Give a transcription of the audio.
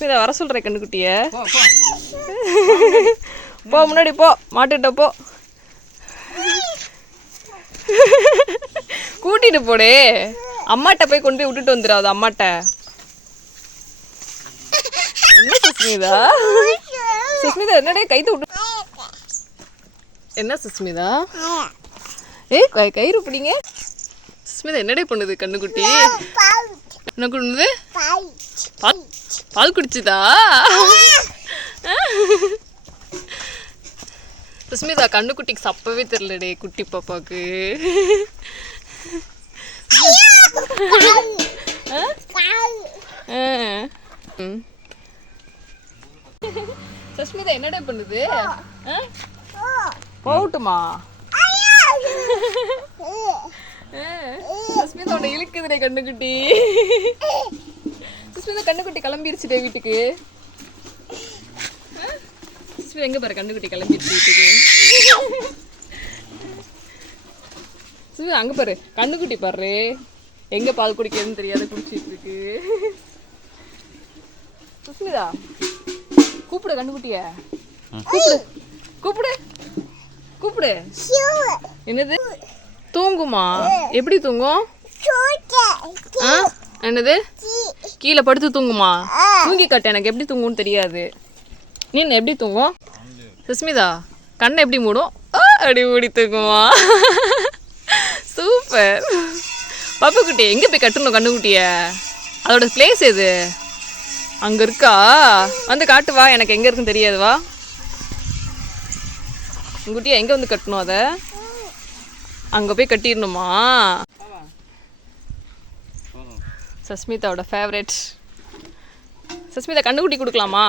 சுஸ்மிதா வர சொல்கிறேன் கண்ணுக்குட்டிய. போ முன்னாடி போ, மாட்டுக்கிட்ட போ. கூட்டிட்டு போடே. அம்மாட்ட போய் கொண்டு போய் விட்டுட்டு வந்துடாது அம்மாட்ட. என்ன சுஸ்மிதா? சுஸ்மிதா என்னடே கைத்து விட்டு. என்ன சுஸ்மிதா? கயிறு பிடிங்க. சுஸ்மிதா என்னடே பண்ணுது கண்ணுக்குட்டி? என்ன பண்ணுது? பால் குடிச்சுதா? சுஸ்மிதா கண்ணுக்குட்டிக்கு சப்பவே தெரியலடே குட்டி பாப்பாக்கு. சுஸ்மிதா என்னடே பண்ணுது? போகட்டுமா? சுஸ்மிதா உன்னை இழுக்குதுடே கண்ணுக்குட்டி. சுஸ்மிதா கண்ணுக்குட்டி கிளம்பிருச்சுடே வீட்டுக்கு. சுஸ்மிதா எங்க பாரு கண்ணுக்குட்டி கிளம்பிருச்சு வீட்டுக்கு. சுஸ்மிதா அங்க பாரு கண்ணுக்குட்டி பாரு எங்க பால் குடிக்கிறதுன்னு தெரியாத குடிச்சிட்டு இருக்கு. சுஸ்மிதா கூப்பிடு கண்ணுக்குட்டிய. கூப்பிடு கூப்பிடு கூப்பிடு. என்னது தூங்குமா? எப்படி தூங்கும்? என்னது கீழே படுத்து தூங்குமா? தூங்கி காட்டு, எனக்கு எப்படி தூங்கும்னு தெரியாது. நீ எப்படி தூங்கும்? சுஸ்மிதா கண்ணை எப்படி மூடும்? அப்படி மூடி தூங்குமா? சூப்பர். பாப்பு குட்டி எங்கே போய் கட்டணும் கண்ணுக்குட்டிய? அதோட பிளேஸ் எது? அங்கே இருக்கா? வந்து காட்டுவா, எனக்கு எங்கே இருக்குன்னு தெரியாது. வா குட்டியா எங்கே வந்து கட்டணும்? அதை அங்கே போய் கட்டிடணுமா? சஸ்மிதாவோட ஃபேவரட். சஸ்மிதா கண்ணுக்குட்டி கொடுக்கலாமா?